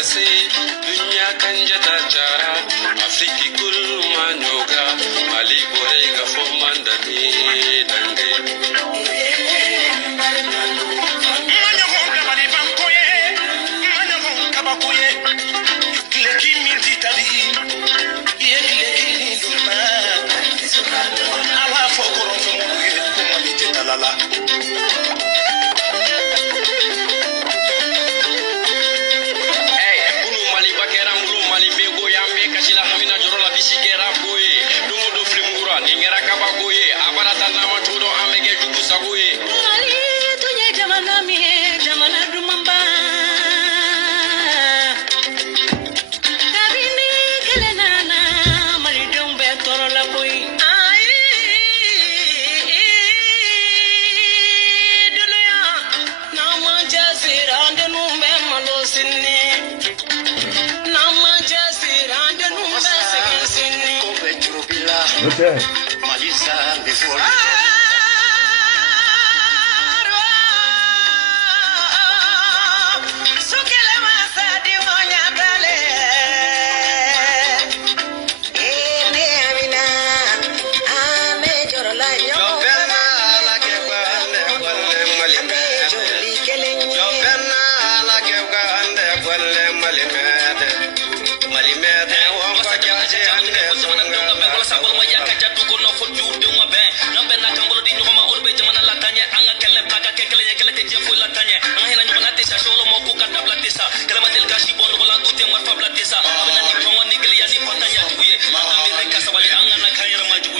gase dunya kanjata jara Afriki kul manyoga Mali bore ga fomanda ni dande Okay.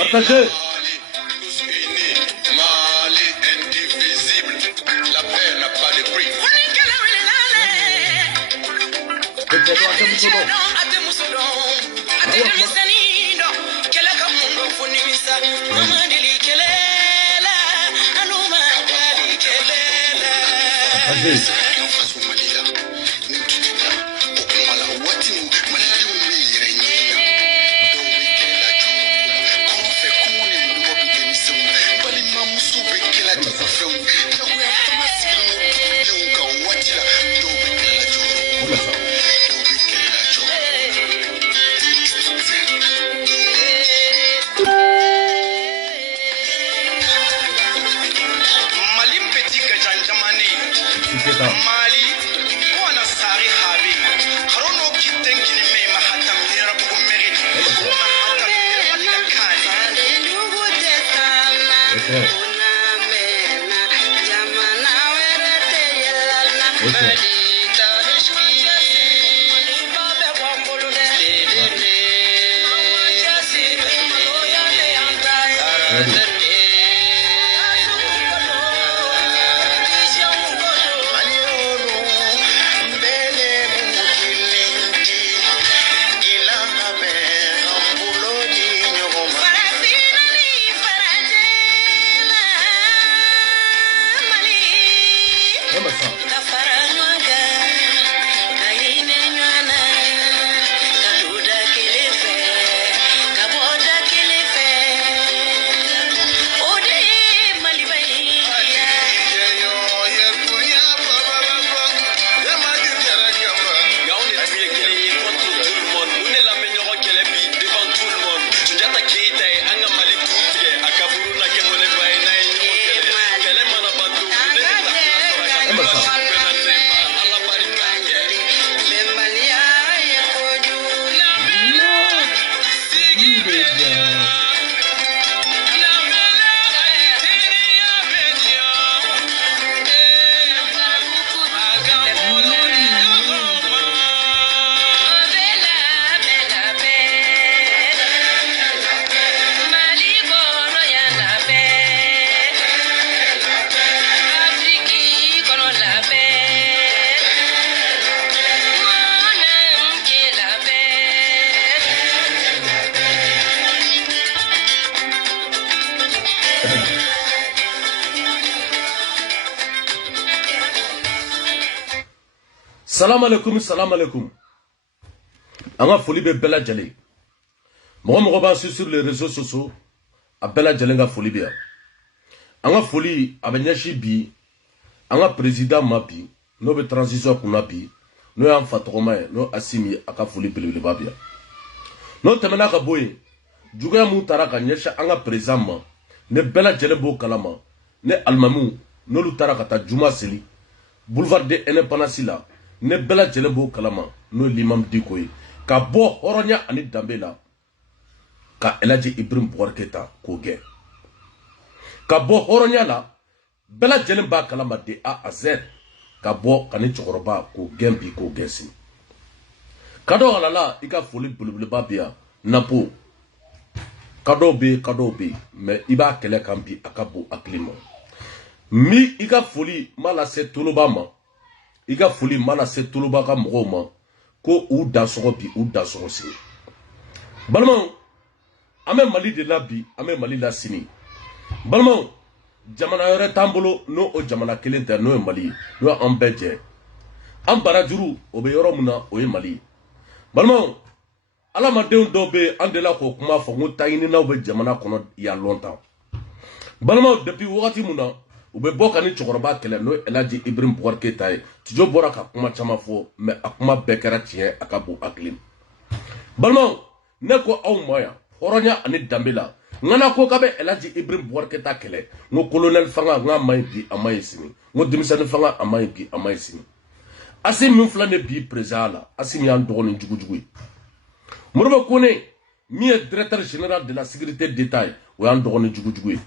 Partagez. Mali indivisible. La paix n'a pas de prix. Mali, wana sari habi. Harono kitengini me mahata mira bugu meriti. Mahata mira walika kani. Salam alaikum, salam alaikum. Anga foli be bela jale. Mo ba sur les réseaux sociaux a bela jale nga foli be. Anga foli abenyashi bi anga président mabi no be transition kuna bi no y'an fa tɔgɔma ye no Asimi a ka foli belebeleba bi yan n'o tɛmɛna ka bɔ yen juguya mun taara ka ɲɛsin an ka président ma ne bɛɛ lajɛlen b'o kalama ne alimamiw n'olu taara ka taa juma seli boulevard de Indépendance la ne bɛɛ lajɛlen b'o kalama n'o ye l'imam Diko ye ka bɔ hɔrɔnya ani danbe la ka Elhaji Ibrahim Boubacar Keïta k'o gɛn ka bɔ hɔrɔnya la bɛɛ lajɛlen b'a kalama de A à Z ka bɔ ka ni cɛkɔrɔba k'o gɛn bi k'o gɛn sini ka dɔ halala i ka foli belebeleba bi yan napo ka dɔw bɛ yen mais i b'a kɛlɛ kan bi a ka bon hakili ma mi i ka foli ma lase Toloba ma i ka foli ma lase Toloba ka mɔgɔw ma ko u dansɔgɔ bi u dansɔgɔ sini balimaw an bɛ Mali de la bi an bɛ Mali la sini balimaw jamana wɛrɛ t'an bolo n'o o jamana kelen tɛ n'o ye Mali ye n'o an bɛɛ jɛ an barajuru o bɛ yɔrɔ min na o ye Mali ye balimaw alamadenw dɔw bɛ an delila k'o kuma fɔ ko taɲininaw bɛ jamana kɔnɔ il y a longtemps balimaw depuis wagati min na u bɛ bɔ ka ni cɛkɔrɔba kɛlɛ n'o ye Elhaji Ibrahim Boubacar Keïta ye Tijo bɔra ka kuma caman fɔ mais a kuma bɛɛ kɛra tiɲɛ a ka bon hakili ma balimaw ne ko aw ma yan hɔrɔnya ani danbe la ngana ko ka bɛ Elhaji Ibrahim Boubacar Keïta kɛlɛ n ko colonel fanga n k'a ma ɲi bi a ma ɲi sini n ko denmisɛnnin fanga a ma ɲi bi a ma ɲi sini Asimi min filɛ ne bi président la Asimi y'an dɔgɔnin jugujugu ye Modibo Kone min ye directeur général de la sécurité d'État ye o y'an dɔgɔnin jugujugu ye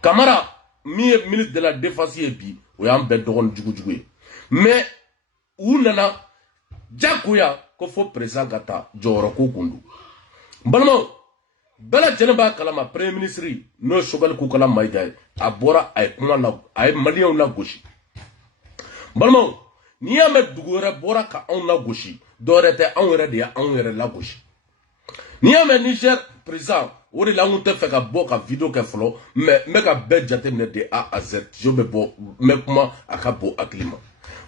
Kamara min ye ministre de la défense ye bi o y'an bɛɛ dɔgɔnin jugujugu ye mais u nana jagoya ko fo président ka taa jɔyɔrɔ ko kun don balimaw bɛɛ lajɛlen b'a kalama premier ministre n'o ye Choguel Koukala Maïga ye a bɔra a ye kuma la a ye maliyɛnw lagosi balimaw n'i y'a mɛn dugu wɛrɛ bɔra ka anw lagosi dɔwɛrɛ tɛ anw yɛrɛ de ye anw yɛrɛ lagosi n'i y'a mɛn Niger président o de la an tɛ fɛ ka bɔ ka video kɛ fɔlɔ mais n bɛ ka bɛɛ jateminɛ de A à Z Tijo bɛ bɔ n bɛ kuma a ka bon hakili ma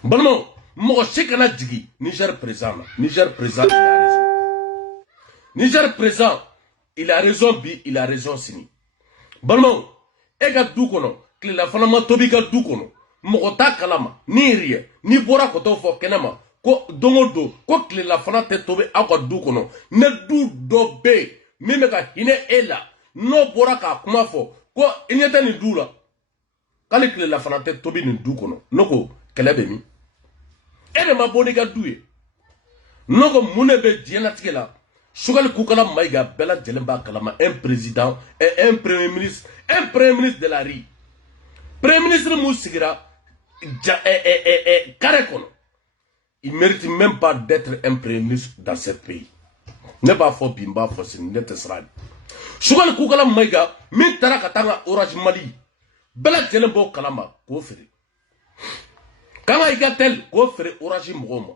balimaw mɔgɔ si kana jigin Niger président la Niger président il a raison Niger président il a raison bi il a raison sini balimaw e ka du kɔnɔ tilelafana ma tobi ka du kɔnɔ mɔgɔ t'a kalama ni riɛ n'i bɔra ka t'o fɔ kɛnɛma ko don o don ko tilelafana tɛ tobi aw ka du kɔnɔ ne du dɔ bɛ yen min bɛ ka hinɛ e la n'o bɔra k'a kuma fɔ ko i ɲɛ tɛ nin du la k'ale tilelafana tɛ tobi nin du kɔnɔ ne ko kɛlɛ bɛ min e de ma bɔ n'i ka du ye ne ko mun de bɛ diɲɛlatigɛ la Choguel Koukala Maïga bɛɛ lajɛlen b'a kalama un président et un premier ministre de la RI premier ministre mun sigira carré kɔnɔ il mérite même pas d'être un premier ministre dans ce pays ne b'a fɔ bi n b'a fɔ sini ne tɛ siran Choguel Koukala Maïga min taara ka taa n ka Orange Mali bɛɛ lajɛlen b'o kalama k'o feere k'an ka Icatel k'o feere Orange mɔgɔw ma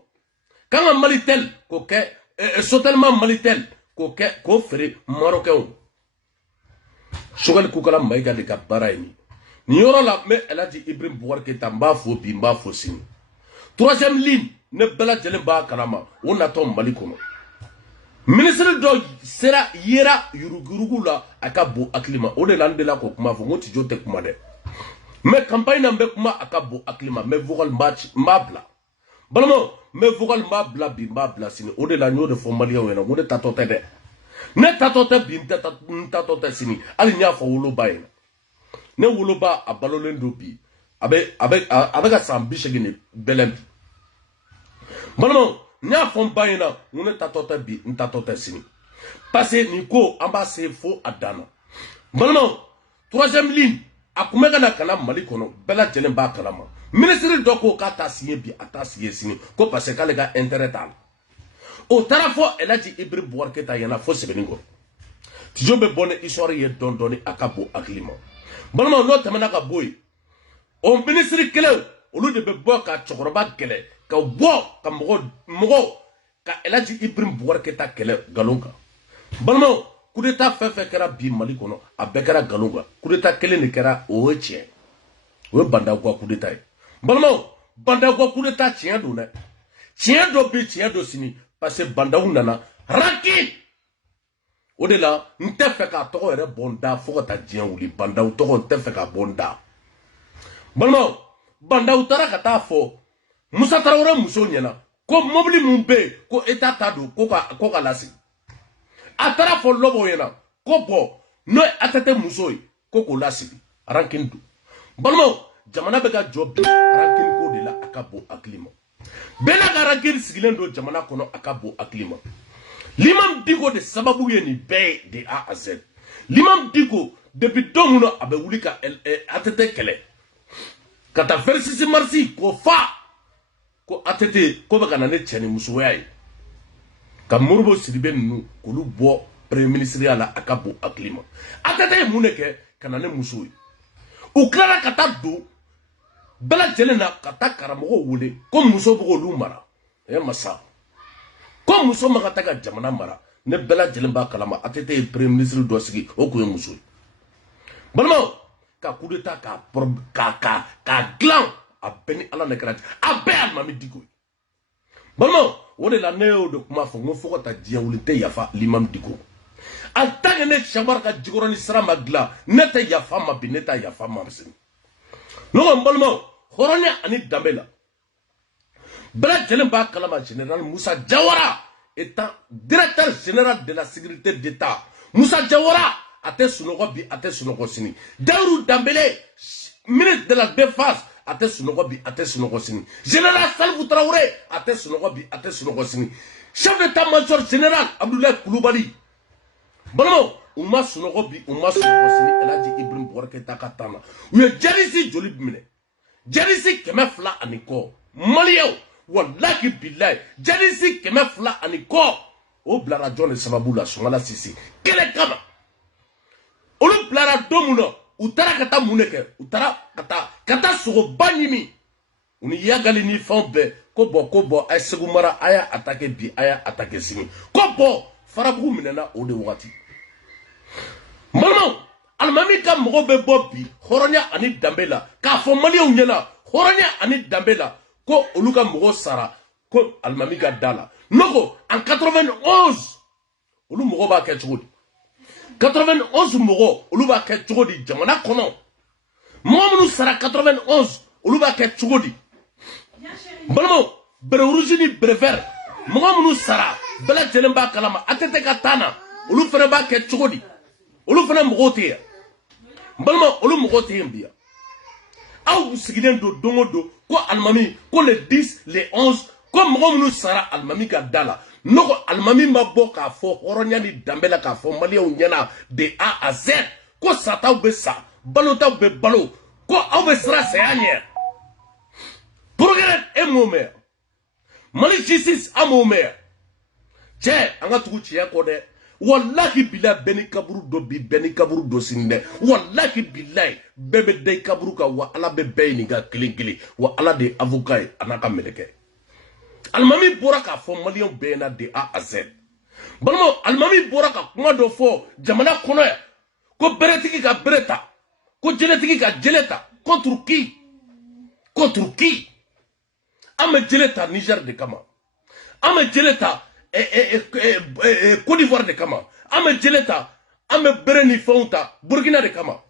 k'an ka Malitel k'o kɛ Sotelma Malitel k'o feere Marocains Choguel Koukala Maïga de ka baara ye nin yɔrɔ la n bɛ Elhaji Ibrahim Boubacar Keïta n b'a fɔ bi n b'a fɔ sini troisième ligne ne bɛɛ lajɛlen b'a kalama o natɔ Mali kɔnɔ ministre dɔ yera yurugurugu la a ka bon hakili ma o de la n delila k'o kuma fɔ n ko Tijo tɛ kuma dɛ mais campagne na n bɛ kuma a ka bon hakili ma mais vocal n b'a bila balimaw n bɛ vocal n b'a bila bi n b'a bila sini o de la n y'o de fɔ maliyɛnw ɲɛna ko ne tatɔ tɛ dɛ ne tatɔ tɛ bi n tatɔ tɛ sini hali n y'a fɔ woloba ɲɛna ne woloba a balolen don bi a bɛ ka san 80 de bɛlɛn bi balimaw n y'a fɔ n ba ɲɛna ko ne tatɔ tɛ bi n tatɔ tɛ sini parce que nin ko an b'a se fo a dan na balimaw troisième ligne a kun bɛ ka na Mali kɔnɔ bɛɛ lajɛlen b'a kalama ministre dɔ ko k'a t'a signé bi a t'a signé sini ko parce que k'ale ka intérêt t'a la o taara fɔ Elhaji Ibrahim Boubacar Keïta ɲɛna fo Sɛbɛnnikɔrɔ Tijo bɛ bɔ ni histoire ye dɔɔni dɔɔni a ka bon hakili ma balimaw n'o tɛmɛna ka bɔ yen o ministre kɛlɛw olu de bɛ bɔ ka cɛkɔrɔba kɛlɛ ka bɔ ka mɔgɔw ka Elhaji Ibrahim Boubacar Keïta kɛlɛ nkalon kan balimaw coup d'état fɛn fɛn kɛra bi Mali kɔnɔ a bɛɛ kɛra nkalon kan coup d'état kelen de kɛra o ye tiɲɛ o ye Bandaoua coup d'état ye balimaw Bandaoua coup d'état tiɲɛ don dɛ tiɲɛ dɔ bɛ tiɲɛ dɔ sini parce que Bandaou nana raki o de la n tɛ fɛ k'a tɔgɔ yɛrɛ bɔ n da fo ka taa diɲɛ wuli Bandaou tɔgɔ n tɛ fɛ k'a bɔ n da balimaw Bandaou taara ka taa fɔ Musa Tarawele muso ɲɛna ko mobili mun be ko eta ta do ko ka lasi atara fo lobo yena ko bo no atete muso ko lasi rankin do balmo jamana be ka job rankin ko de la akabo aklima bena ka rankin sigilen do jamana kono akabo aklima limam digo de sababu ye ni be de A à Z limam digo depuis domuno abe wulika atete kele kata versisi marsi ko fa ko atete ko baka na ne chani musuwa yi ka Modibo Sidibé nu ko lu bo premier ministre ala akabo aklima atete muneke kana ne musuwa u klara kata do bela jelena kata karamogo wule ko muso bogo lu mara masa ko muso makata ka jamana mara ne bela jelenba kalama atete premier ministre do sigi o ko muso balmo ka coup d'état ka glan a beni ala ne krat a be almami diko balmo wode la neo de kuma fo ngo foko ta dia wulite yafa limam diko altane ne chabar ka jigoroni srama gla neta yafa ma bineta yafa ma bisin no balmo horonya ani dambela bela jelenba kalama général Moussa Diawara étant directeur général de la sécurité d'État Moussa Diawara ate sunogo bi ate sunogo sini Daourou Dambélé ministre de la défense ate sunogo bi ate sunogo sini général Salifou Traoré ate sunogo bi ate sunogo sini chef d'état-major général Abdoulaye Coulibaly balmo uma sunogo bi uma sunogo sini Elhadji Ibrahim Boubacar Keïta katana uye jarisi joli mine jarisi keme fla aniko maliyeo wallahi billahi jarisi keme fla aniko o blara jone sababu la Soumana Cissé kele kama olu blara domuno utara kata muneke utara kata sogo banyimi uni yagali ni fombe ko bo ay segumara aya attaquer bi aya attaquer sini ko bo farabu minena o de wati malmo almami ka mogo be bobbi horonya ani dambela ka fo maliw nyena horonya ani dambela ko olu ka mogo sara ko almami ka dala noko en 91 olu mogo ba ke chudi 91 mogo olu ba ke chudi jamana kono momu sara 91 olu ba ke chudi balmo berurujini brever momu sara bela jelemba kalama atete katana olu fere ba ke chudi olu fere mogo te balmo olu mogo te mbia aw sigiden do dongodo ko almami ko le 10 le 11 ko momu sara almami ka dala noko almami mabo ka fo horonya ni dambela ka fo maliya nyana de A à Z ko sataw be sa balota be balo ko aw be sra sayanye progrès e momer mali justice a momer je anga tugu ciya ko de wallahi billahi beni kaburu do bi beni kaburu do sinde wallahi billahi bebe de kaburu ka wa ala be beni ga klinkili wa ala de avocat anaka meleke almami bora ka fo malion bena de A à Z balmo almami bora ka kuma do fo jamana kono ya ko beretiki ka bereta ko jeletiki ka jeleta contre qui ame jeleta Niger de kama ame jeleta Côte d'Ivoire de kama ame jeleta ame bereni fonta Burkina de kama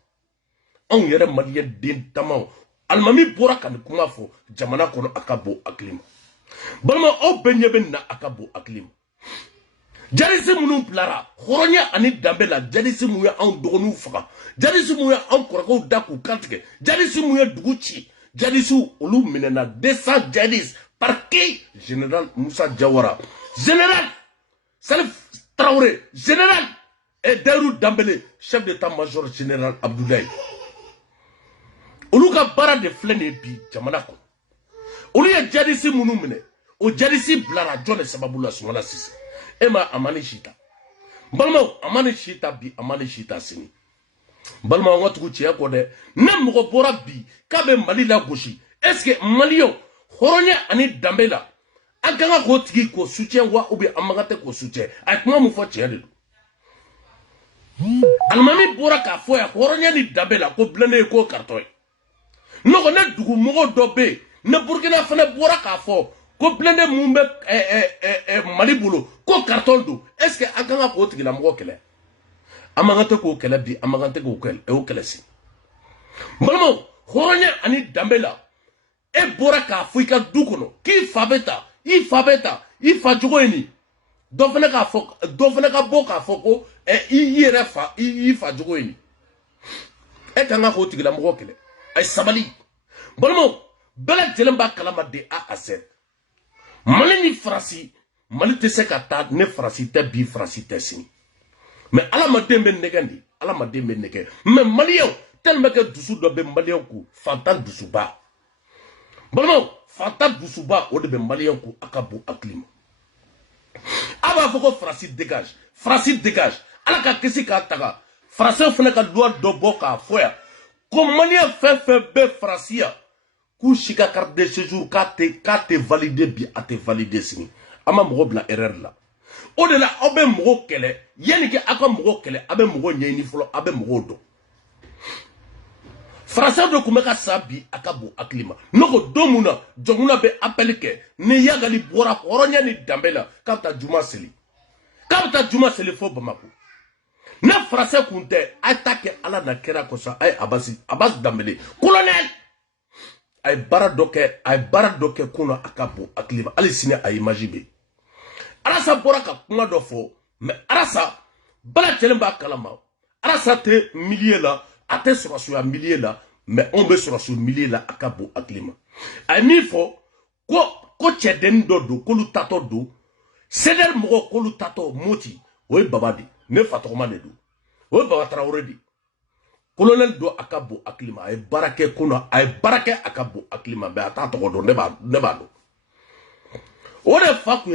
on yere malien den tamaw almami bora ka kuma fo jamana kono akabo aklima balma o benyeben na akabo aklima jarisi munu plara horonya ani dambela jarisi muya an dogonu faga jarisi muya an korako daku kantike jarisi muya duguchi jarisi olu minena 200 jaris par qui général Moussa Diawara général Salif Traoré général et Daourou Dambélé chef d'état-major général Abdoulaye olu ka bara de flene bi jamana ko olu ya jarisi munu mine o jarisi blara jone sababu la Soumana Cissé ema amani shita balma amani shita bi amani shita sini balma watu kuchia ko de ne moko bora bi kabe mali la goshi est-ce que malio horonya ani dambela aganga ko tigi ko soutien wa obi amagate ko soutien ay kuma mu fo tiele almami bora ka fo ya horonya ni dambela ko blende ko kartoy noko ne dugu mogo dobe ne Burkina fana bora ka fo ko blende mumbe mali bolo ko carton do est-ce que aganga ko tigila mogo kele amagante ko kele bi amagante ko kele e o kele si balmo horonya ani dambela e bora ka fuika dukono ki fabeta i fa beta i fa jogo ni do fana ka bo ka foko i yere fa i fa jogo ni e kan ka ko tigila mo kele ay sabali bolmo bela jelen ba kalama de a z mali ni farasi mali te se ka ta ne farasi te bi farasi te sini mais ala ma dembe negandi ala ma dembe nege mais malien tellement que dusu do be malien ku fantan dusu ba bolmo fantan dusu ba o de be malien ku akabu aklima aba foko farasi dégage ala ka kisi ka taga farasi fana ka loi do bo ka foya ko malien fe be farasiya ku shika carte de séjour ka te valider bi a te valider sini ama mo bla erreur la o de la obe mo kele yani ke aka mo kele abe mo nyeni folo abe mo do farasa do kuma ka sabi akabu aklima noko domuna jonguna be appel ke ne yagali bora horonya ni dambela kapta juma seli fo bamako na farasa kunte attaque ala na kera ko sa ay abas dambele colonel ay bara doke kuno akabu aklima ali sine ay majibe arasa bora ka kuma do fo mais arasa bala telemba kalama arasa te millier la ate sur un millier là mais on be sur un millier là akabu aklima ay mi fo ko cheden dodo ko lu tato do seder mo ko lu tato moti oy babadi ne fatoma ne do oy baba traoré di colonel do akabu aklima ay barake kuno ay barake akabu aklima be ata to do ne ba do o de fa ku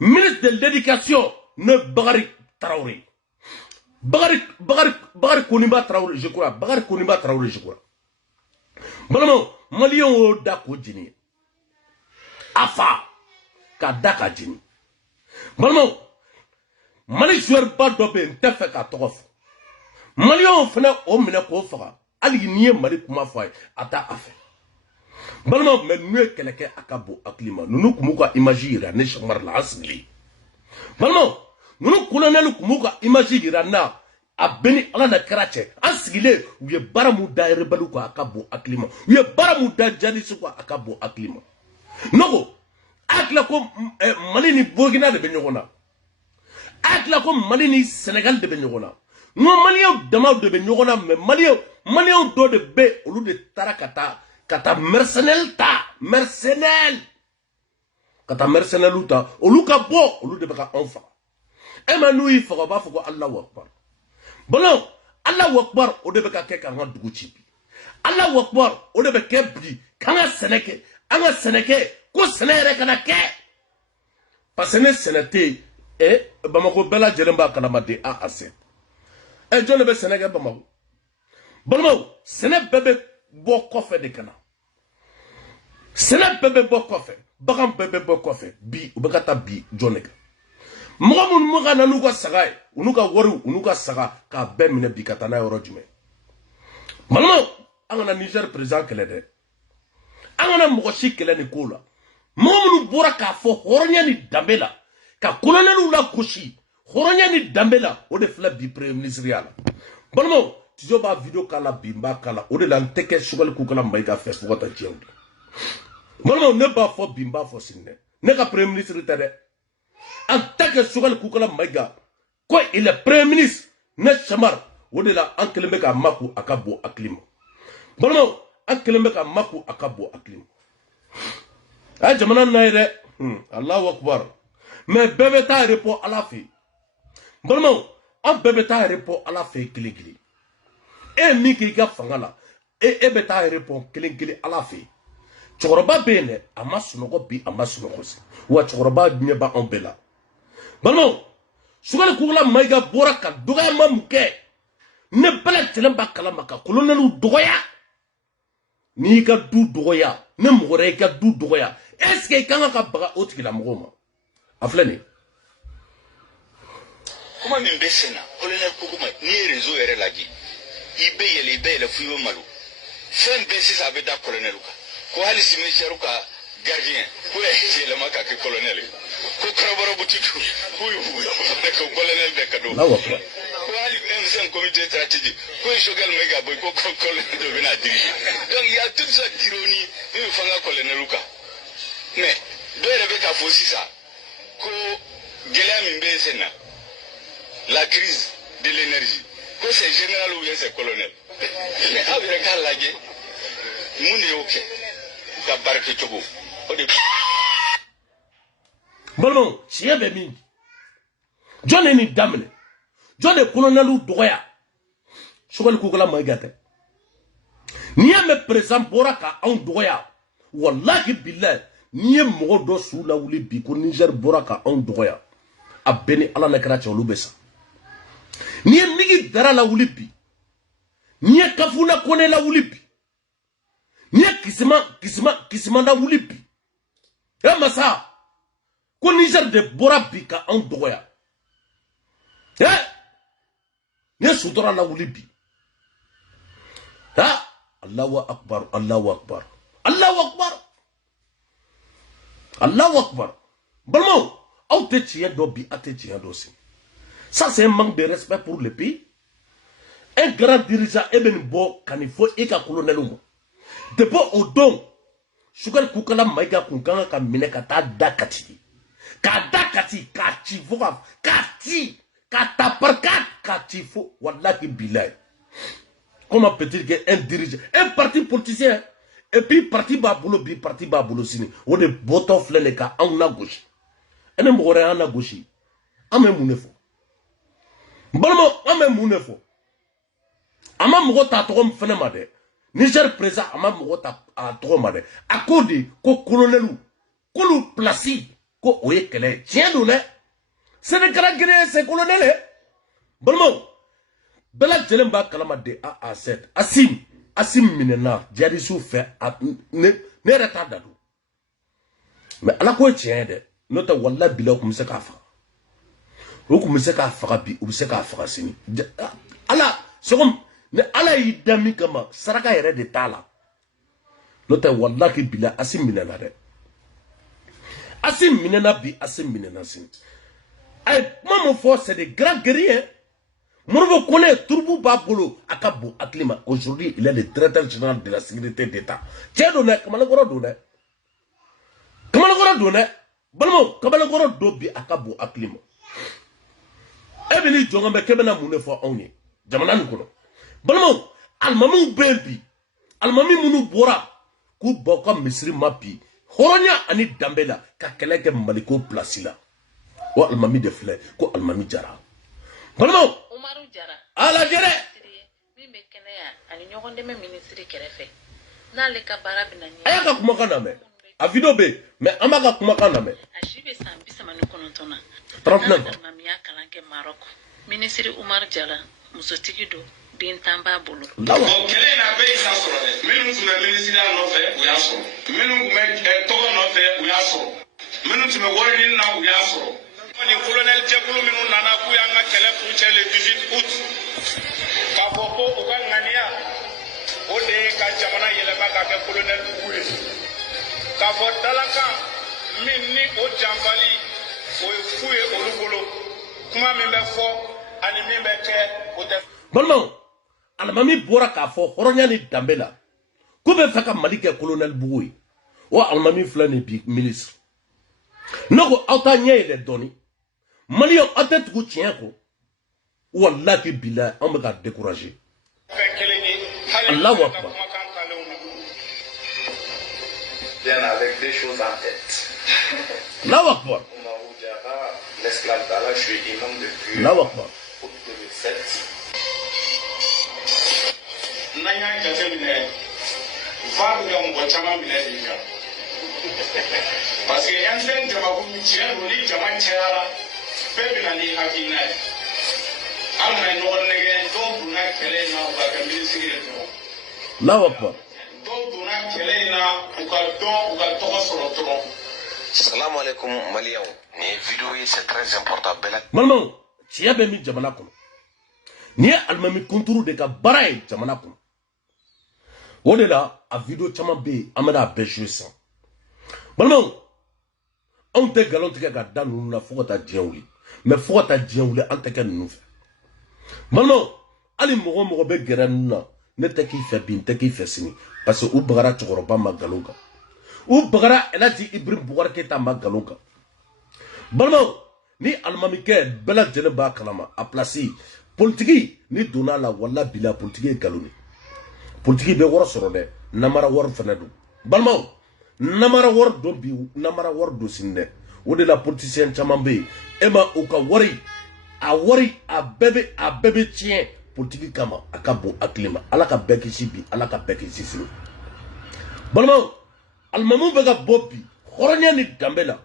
ministre de l'éducation ne Bagari Traoré Bagari Konimba Traoré je crois Bonamo Malion o dako jini afa ka daka jini Bonamo Mali joueur ba dobe ntefe ka togof Malion fana o mine ko faga ali niye Mali kuma fay ata afa Bonamo mais nous keleke akabo aklima nunu kumuka imagine ne chamar la asli Bonamo nunu colonel kumuka imagine na abeni ala na karache asigile uye baramu da rebelu ko akabo aklima uye baramu da jadisi ko akabo aklima noko akla ko Mali ni Burkina de benyogona akla ko Mali ni Sénégal de benyogona no Malien dama de benyogona mais Malien do de be olu de tarakata kata mercenaire kata mercenaire uta olu ka bo olu de baka onfa e manu yi foko ba foko Allahu akbar bolon Allahu akbar o de baka ke kan dugu cibi Allahu akbar o de baka bi kan seneke anga seneke ko senere kana ke parce que senete e bamako bela jeremba kala made a ase e jone be seneke bamako bolon sene bebe bo kofe de kana sene bebe bo kofe bagam bebe bo kofe bi ubakata bi joneka mogamun moga na nuga saga unuga waru unuga saga ka be mine bi katana yoro jume malmo angana Niger président kele de angana mogoshi kele ni kola mogamun bora ka fo horonya ni dambela ka colonel la kushi horonya ni dambela o de fla bi premier ministre yala malmo tijo ba video kala bimba kala o de la nteke sugal ku kala maiga fe fo ta jewdi malmo ne ba fo bimba fo sinne ne ka premier ministre tade en tant que sugal ku kala maiga ko il est premier ministre ne chamar o de la an keleme ka maku akabo aklima malmo an keleme ka maku akabo aklima a jamana na ire Allahu akbar mais bebe ta repo ala fi malmo an bebe ta repo ala fi kilikili e mi ki ga fangala e be ta repon kelenkele ala fe chokoroba bene ama sunogo bi ama sunogo si wa chokoroba nye ba on bela balmo sugal kugula maiga bora ka doga mamuke ne bala telemba kala maka kolonelu dogoya ni ka du dogoya ne mugore ka du dogoya est-ce que kanga ka baga otikila mugoma aflani kuma min besena colonel kuguma ni réseau ere lagi ibe le fuyo malu fen besi sa be da colonel ko hali simetiaru ka gardien ko e le maka ke colonel ko krabaro butitu huyu ko colonel de kado ko hali M5 comité stratégique ko shogal mega boy ko colonel de bina diri donc il y a toute cette ironie il fanga colonel ka mais dɔ yɛrɛ bɛ ka fɔ sisan ko gɛlɛya min bɛ sen na la crise de l'énergie ko c'est général ou bien c'est colonel mais aw yɛrɛ k'a lajɛ mun de y'o kɛ u ka baara kɛcogo o de. balimaw tiɲɛ bɛ min jɔn de nin daminɛ jɔn de kolonɛliw dɔgɔya Sogɛli Kokala Mayiga tɛ n'i y'a mɛn président bɔra ka anw dɔgɔya wallahi billahi n'i ye mɔgɔ dɔ su lawuli bi ko Niger bɔra ka anw dɔgɔya a bɛɛ ni Ala n'a kira cɛ olu bɛ sa n'i ye Migi Dara lawuli bi n'i ye Kafuna Kone lawuli bi n'i ye Kisima lawuli bi e masa ko Niger de bɔra bi ka anw dɔgɔya n'i ye Sutura lawuli bi Allahu akbar Allahu akbar Allahu akbar Allahu akbar balimaw aw tɛ tiɲɛ dɔ bi a tɛ tiɲɛ dɔ sen ça c'est un manque de respect pour le pays un grand dirigeant e bɛ nin bɔ ka nin fɔ e ka colonel ma depuis o don Sogɛli Kokala Mayiga kun kan ka minɛ ka taa da Kati k'a da Kati k'a ci fo k'a ci k'a ta par quatre k'a ci fo wallahi billahi. Comment peut-il qu'un dirigeant, un parti politicien, et puis parti babolo, bi parti babolo sini, on est boto flène ka en na gauche. On est moré en na gauche. On est mounefo. Balmo, on est mounefo. Ama mugota trom fene made. Niger présent, ama mugota a trom made. A code, ko colonelu, kolu plasi, ko oye kele. Tiens donné. C'est le grand guerrier, c'est colonel. Balmo. Bela jelen ba kalama de A à Z Asim minena jadisu fait ne reta dadu mais ala ko tiɲɛ de no ta walla bila ko se ka fa o ko se ka fa bi o se ka fa sini ala sogom ne ala yi dami kama saraka yɛrɛ de tala no ta walla ki bila Asim minena de Asim minena bi Asim minena sini ay maman fo c'est des grands guerriers. Morobo Kone, Tourbu Babolo, Akabo, Aklima. Aujourd'hui, il est le directeur général de la sécurité d'État. Tiens, donné, Kamalagoro donné. Kamalagoro donné. Balmo, Kamalagoro dobi, Akabo, Aklima. Ebeni, Djongambe, Kebena Mounefo, Onye. Jamana Nukono. Balmo, Almamou Belbi. Almami Mounou Bora. Kou Boka Misri Mapi. Horonya Ani Dambela, Kakeleke Maliko Placila. Ou Almami de Flé, Kou Almami Jara. Balmo, ala jere min be kɛnɛya ani ɲɔgɔn dɛmɛ ministre kɛrɛfɛ n'ale ka baara bɛna ɲɛ aya ka kumakan lamɛn a video be mais an b'a ka kumakan lamɛn a si bɛ san 39 na 39 mamiya kalan kɛ Maroc ministre Umar Jara musotigi do den tan b'a bolo kɛlɛ in na bɛɛ y'i ta sɔrɔ dɛ minnu tun bɛ ministre nɔfɛ u y'a sɔrɔ minnu tun bɛ tɔgɔ nɔfɛ u y'a sɔrɔ minnu tun bɛ wari ɲini na u y'a sɔrɔ ni colonel jɛkulu minnu nana k'u y'an ka kɛlɛ kuncɛ le 18 août k'a fɔ ko u ka ŋaniya o de ye ka jamana yɛlɛma ka kɛ colonel bugu ye k'a fɔ dalakan min ni o janfali o ye fu ye olu bolo kuma min bɛ fɔ ani min bɛ kɛ o tɛ. balimaw alimami bɔra k'a fɔ hɔrɔnya ni danbe la k'u bɛ fɛ ka Mali kɛ colonel bugu ye o alimami filɛ nin bi ministre ne ko aw t'a ɲɛ yɛlɛ dɔɔni Malien a tɛ tugu tiɲɛ ko wallahi billahi an bɛ ka décourager Allahu akbar bien avec des choses en tête Allahu akbar l'esclave d'Allah je suis imam depuis Allahu akbar août 2007 n'an y'a jateminɛ va bɛ ka mɔgɔ caman minɛ de kan parce que yan fɛn jamakulu tiɲɛ don ni jama cayara bɛɛ bɛ na ni hakilina ye an kana ɲɔgɔn nɛgɛ dɔw donna kɛlɛ in na u ka kɛ minisiri ye dɔrɔn Allahu akbar dɔw donna kɛlɛ in na u ka dɔn u ka tɔgɔ sɔrɔ dɔrɔn. Salam alaikum Maliens ni vidéo yi c'est très important bɛɛ la balimaw tiɲɛ bɛ min jamana kɔnɔ ni ye alimami kunturu de ka baara ye jamana kɔnɔ o de la a video caman bɛ yen an bɛna a bɛɛ jouer sisan balimaw anw tɛ galon tigɛ ka da ninnu na fo ka taa diɲɛ wuli mais fo ka taa diɲɛ wuli an tɛ kɛ ninnu fɛ balimaw hali mɔgɔ o mɔgɔ bɛ gɛrɛ ninnu na ne tɛ k'i fɛ bi n tɛ k'i fɛ sini parce que u bagara cɛkɔrɔba ma galon kan u bagara Elhaji Ibrahim Boubacar Keita ma galon kan balimaw ni alimamikɛ bɛɛ lajɛlen b'a kalama a place politiki ni donna la wala bila politiki ye galon politiki bɛ wari sɔrɔ dɛ namara wari fana don balimaw namara wari don bi namara wari don sini dɛ o de la politicien caman bɛ yen e ma u ka wari a bɛɛ bɛ tiɲɛ politiki kama a ka bon hakili ma ala ka bɛɛ kisi bi ala ka bɛɛ kisi sini balimaw alimamu bɛ ka bɔ bi hɔrɔnya ni danbe la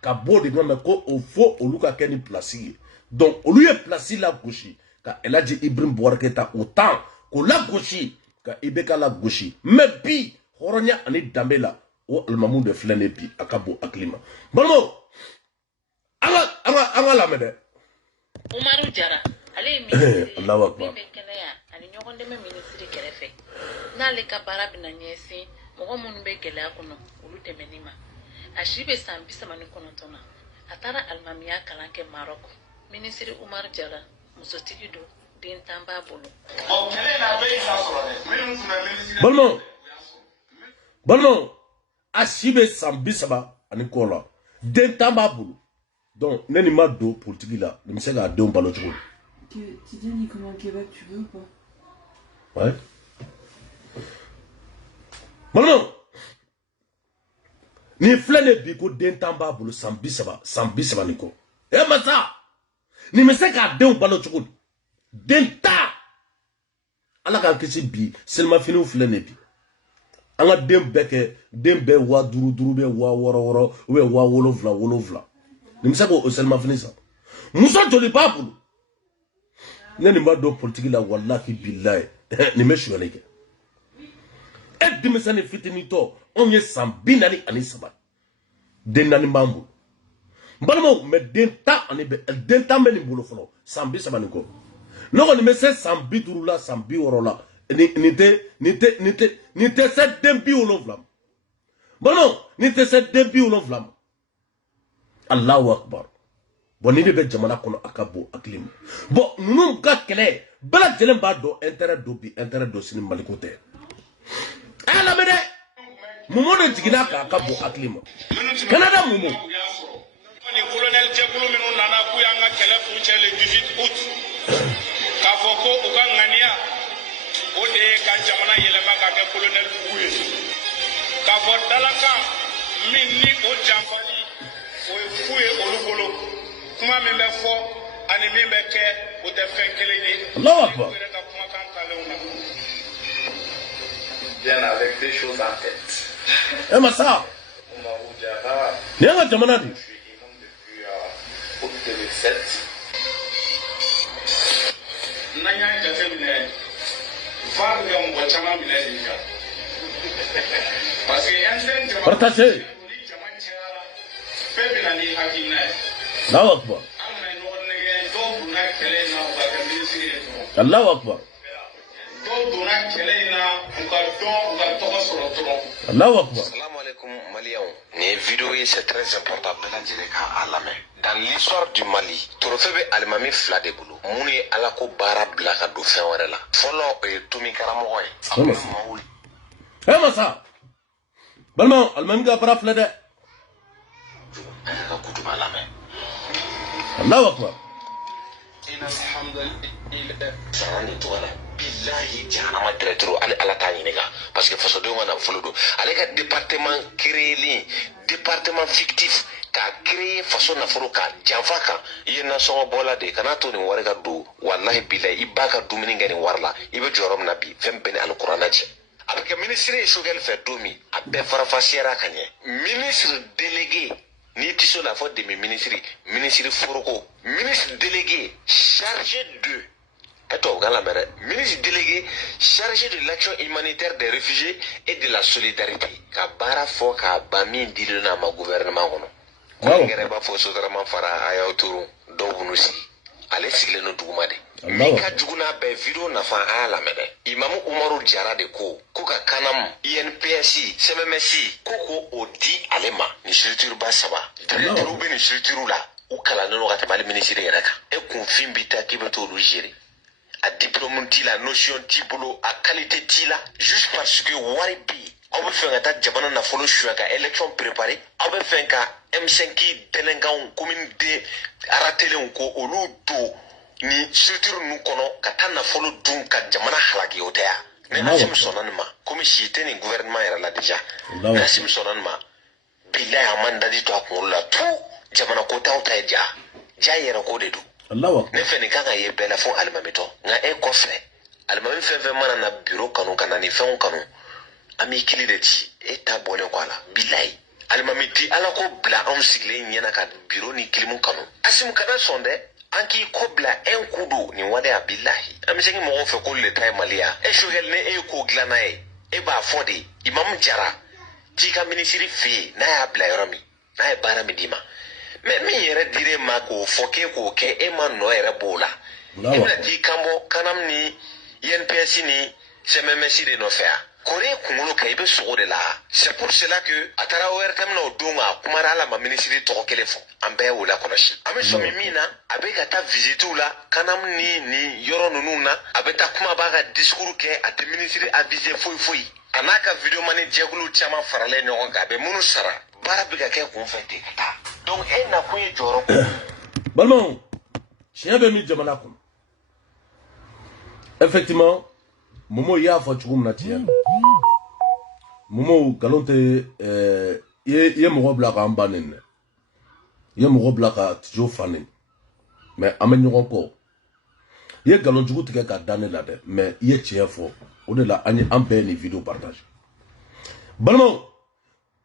ka bɔ de nɔfɛ ko o fo olu ka kɛ ni place ye donc olu ye place la gosi ka Elhaji Ibrahim Boubacar Keita o temps k'o la gosi ka IBK la gosi mais bi hɔrɔnya ani danbe la o alimamu de filɛ ne bi a ka bon hakili ma balimaw an ka lamɛn dɛ Umaru Jara ale ye ministre Allahu Akbar min bɛ kɛnɛya ani ɲɔgɔn dɛmɛ ministre kɛrɛfɛ n'ale ka baara bɛna ɲɛsin mɔgɔ minnu bɛ gɛlɛya kɔnɔ olu dɛmɛni ma a si bɛ san 39 na a taara alimamiya kalan kɛ Maroc ministre Umaru Jara musotigi don den tan b'a bolo balimaw a si bɛ san 30 kɔ la den tan b'a bolo donc ne ni ma don politique la ne bɛ se k'a denw balo cogo di Tu dis comment Québec tu veux ou pas? ouais balimaw ni filɛ ne bi ko den tan b'a bolo san 30 ni kɔ e masa ni bɛ se k'a denw balo cogo di den tan ala k'an kisi bi selimafiniw filɛ ne bi an ka den bɛɛ 5000 bɛ 6000 ou bien 7000 ni bɛ se k'o selimafini san muso joli b'a bolo ne nin b'a dɔn politiki la wallahi billahi nin bɛ suyali kɛ e denmisɛnnin fitinitɔ anw ye san 43 den 4 b'an bolo balimaw mais den tan bɛ nin bolo fɔlɔ san 30 ni kɔ ne kɔni bɛ se san 50 la san 60 la nin tɛ se den 70 ma balimaw nin tɛ se den 70 ma Allahu Akbar bon ni de bɛ jamana kɔnɔ a ka bon hakili ma bon ninnu ka kɛlɛ bɛɛ lajɛlen b'a dɔn intérêt do bi intérêt do sini Maliko tɛ a y'a lamɛn dɛ Mumu de jiginna k'a ka bon hakili ma Canada Mumu ni colonel Jekulu minnu nana k'u y'an ka kɛlɛ kuncɛ le 18 août k'a fɔ ko u ka ŋaniya o de ye ka jamana yɛlɛma ka kɛ colonel Bugu ye k'a fɔ dalakan min ni o janfali o ye fu ye olu bolo kuma min bɛ fɔ ani min bɛ kɛ o tɛ fɛn kelen ye Allahu Akbar yɛrɛ ka kumakan talenw na bien avec des choses en tête. e masa Umaru Jara, ni y'an ka jamana di je suis imam depuis août 2007. n'an y'a jateminɛ VAR bɛ ka mɔgɔ caman minɛ de kan parce que NCN jama partage ni jama cayara bɛɛ bɛ na ni hakilina ye Allahu Akbar an kana ɲɔgɔn nɛgɛ dɔw donna kɛlɛ in na u ka kɛ minisiri ye dɔrɔn Allahu Akbar dɔw donna kɛlɛ in na u ka dɔn u ka tɔgɔ sɔrɔ dɔrɔn Allahu Akbar Salam alaikum Maliens. Ni vidéo c'est très important bɛɛ lajɛlen ka lamɛn. Dans l'histoire du Mali, trophée bɛ alimami 2 de bolo. Mun ye ala ko baara bila ka don fɛn wɛrɛ la. Fɔlɔ o ye Tomi karamɔgɔ ye. A kun bɛ maaw e masa balimaw alimami ka baara filɛ dɛ ka kutuma lamɛn. Allahu Akbar Sara ni tɔgɔ la. Bilahi jahanama directeur ale ala t'a ɲininka parce que fasodenw ka nafolo don. Ale ka département créé département fictif k'a créé faso nafolo k'a janfa kan i ye nasɔngɔ bɔla de kana to nin wari ka don wallahi bilahi i b'a ka dumuni kɛ nin wari la i bɛ jɔyɔrɔ min na bi fɛn bɛɛ ni alikuranɛ cɛ. A bɛ kɛ ministre ye Choguel fɛ don min a bɛɛ farafasiyara ka ɲɛ. Ministre délégué ni tɛ se la fɔ demi ministre foroko ministre délégué chargé de ministre délégué chargé de l'action humanitaire des réfugiés et de la solidarité ka baara fɔ ka ban min dilen n'a ma gouvernement kɔnɔ ko n yɛrɛ b'a fɔ sotarama fara a y'aw turu dɔw b'u sigi ale sigilen don duguma de min ka jugu n'a bɛɛ video nafa a y'a lamɛn dɛ Imamu Umaru Jara de ko ka kanam INPS CMMS ko o di ale ma ni structure ba 3 directeur bɛ ni structure la u kalannen don ka tɛmɛ ale ministre yɛrɛ kan e kunfin bi ta k'i bɛ t'olu gérer a diplôme t'i la notion t'i bolo a qualité t'i la juste parce que wari bi aw bɛ fɛ ka taa jamana nafolo suɲɛ ka élection préparer aw bɛ fɛ ka M5 tɛnɛnkanw commune D aratelenw ko olu don ni structure ninnu kɔnɔ ka taa nafolo dun ka jamana halaki o tɛ ya ne Assimi sɔnna nin ma komi si tɛ nin gouvernement yɛrɛ la déjà ne Assimi sɔnna nin ma bilahi a man daji to a kunkolo la tout jamana ko t'aw ta ye ja yɛrɛ ko de don ne fɛ nin kan ka ye bɛɛ la fo alimamitɔ nka e kɔfɛ alimami fɛn fɛn mana na bureau kanu ka na ni fɛnw kanu an b'i kili de ci e ta bɔlen kɔ a la bilahi alimami ti ala ko bila anw sigilen ɲɛna ka bureau ni kilimu kanu Assimi kana sɔn dɛ an k'i ko bila un coup do nin waleya bilahi an bɛ segin mɔgɔw fɛ ko l'état ye maliya e Choguel ne e ye ko dilanna ye e b'a fɔ de Imam Jara t'i ka minisiri fɛ yen n'a y'a bila yɔrɔ min n'a ye baara min d'i ma mais min yɛrɛ dir'e ma k'o fɔ k'e k'o kɛ e ma nɔ yɛrɛ b'o la e bɛna t'i kanbɔ kanam ni INPS ni CMMS de nɔfɛ a kore kunkolo kan i bɛ sogo de la c'est pour cela que a taara ORTM na o don a kumara ala ma minisiri tɔgɔ kelen fɔ an bɛɛ y'o lakɔlɔsi an bɛ sɔmi min na a bɛ ka taa visitew la kanam ni yɔrɔ ninnu na a bɛ taa kuma b'a ka discours kɛ a tɛ minisiri avisé foyi foyi a n'a ka videomani jɛkulu caman faralen ɲɔgɔn kan a bɛ minnu sara baara bɛ ka kɛ kunfɛ ten ka taa donc e nakun ye jɔyɔrɔ ko balimaw tiɲɛ bɛ min jamana kɔnɔ effectivement Momo y'a fɔ cogo min na tiɲɛ Momo galon tɛ ye mɔgɔ bila k'an ba nin dɛ i ye mɔgɔ bila ka tijo fa nin mais an bɛ ɲɔgɔn kɔ i ye galon jugu tigɛ ka da ne la dɛ mais i ye tiɲɛ fɔ o de la an bɛɛ ni video partage balimaw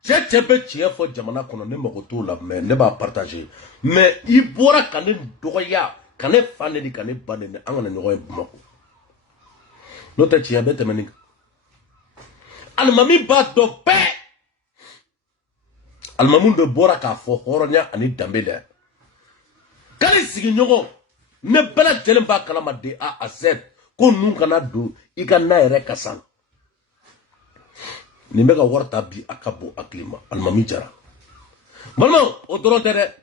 cɛ bɛ tiɲɛ fɔ jamana kɔnɔ ne mago t'o la mais ne b'a partager mais i bɔra ka ne dɔgɔya ka ne fa ne ni ka ne ba ne an kana ɲɔgɔn ye Bamakɔ n'o tɛ tiɲɛ bɛ tɛmɛ nin kan alimami b'a dɔn bɛɛ alimamu de bɔra k'a fɔ hɔrɔnya ani danbe dɛ k'ale sigiɲɔgɔn ne bɛɛ lajɛlen b'a kalama de A à Z ko ninnu kana don i ka na yɛrɛ ka san nin bɛ ka wari ta bi a ka bon hakili ma alimami Jara balimaw o dɔrɔn tɛ dɛ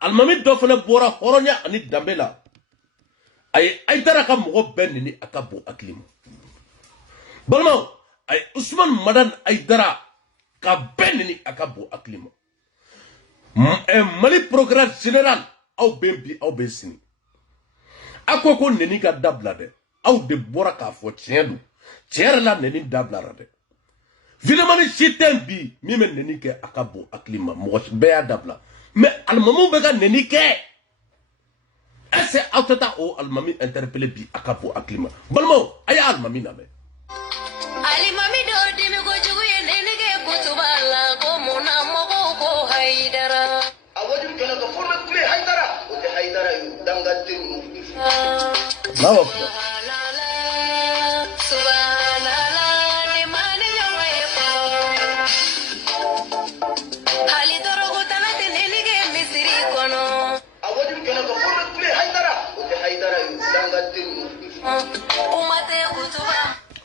alimami dɔ fana bɔra hɔrɔnya ani danbe la a ye Ayidara ka mɔgɔ bɛɛ nini a ka bon hakili ma balimaw a ye Usman Madan Ayidara ka bɛɛ nini a ka bon hakili ma Mali procureur général aw bɛ bi aw bɛ sini a ko neni ka dabila dɛ aw de bɔra k'a fɔ tiɲɛ don tiɲɛ yɛrɛ la neni dabilara dɛ vidéomani si tɛ bi min bɛ neni kɛ a ka bon hakili ma mɔgɔ bɛɛ y'a dabila mais alimamu bɛ ka neni kɛ est-ce que aw tɛ taa o alimami interpellé bi a ka bon hakili ma balimaw a ye alimami lamɛn alimami dɔ dimi kojugu ye neni kɛ kutuba la ko munna mɔgɔw ko Hayidara a wajibi kɛlɛ ka fɔ bɛ tile Hayidara o tɛ Hayidara ye dangaden bravo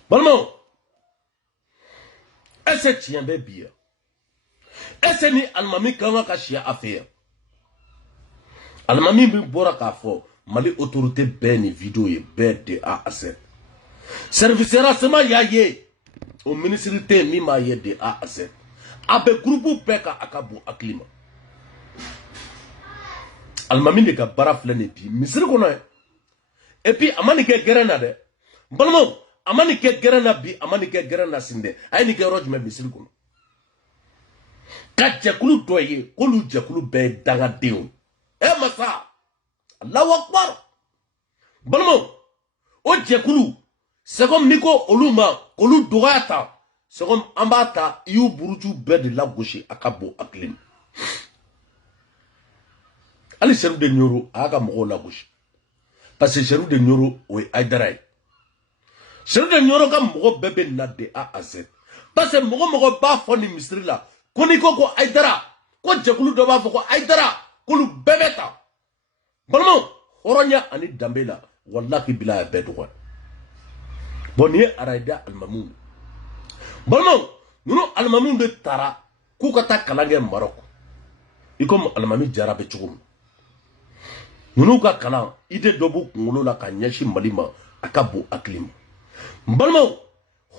balimaw est-ce que tiɲɛ bɛ bi yan est-ce que ni alimami kan ka siya a fɛ yan alimami min bɔra k'a fɔ Mali autorité bɛɛ ni video ye bɛɛ de A à Z service renseignement y'a ye o ministre tɛ min m'a ye de A à Z a bɛ groupe bɛɛ ka a ka bon hakili ma alimami de ka baara filɛ nin bi misiri kɔnɔ ye et puis a ma nin kɛ gɛrɛn na dɛ balimaw a ma nin kɛ gɛrɛn na bi a ma nin kɛ gɛrɛn na sini dɛ a ye nin kɛ yɔrɔ jumɛn misiri kɔnɔ ka jɛkulu dɔ ye k'olu jɛkulu bɛɛ ye dangadenw masa Allahu Akbar balimaw o jɛkulu c'est comme ni ko olu ma k'olu dɔgɔya ta c'est comme an b'a ta i y'u buruju bɛɛ de lagosi a ka bon hakili ma hali Seru de Ɲoro a y'a ka mɔgɔw lagosi parce que Seru de Ɲoro o ye Ayidara ye Seru de Ɲoro ka mɔgɔ bɛɛ bɛ na de A à Z parce que mɔgɔ b'a fɔ nin misiri la ko n'i ko Ayidara ko jɛkulu dɔ b'a fɔ ko Ayidara k'olu bɛɛ bɛ ta balimaw hɔrɔnya ani danbe la wallahi bila bɛɛ dɔgɔya bon nin ye arayida alimamu balimaw ninnu alimamu de taara k'u ka taa kalan kɛ Maroc i comme alimami Jara bɛ cogo min ninnu ka kalan idée dɔ b'u kunkolo la ka ɲɛsin Mali ma a ka bon hakili ma balimaw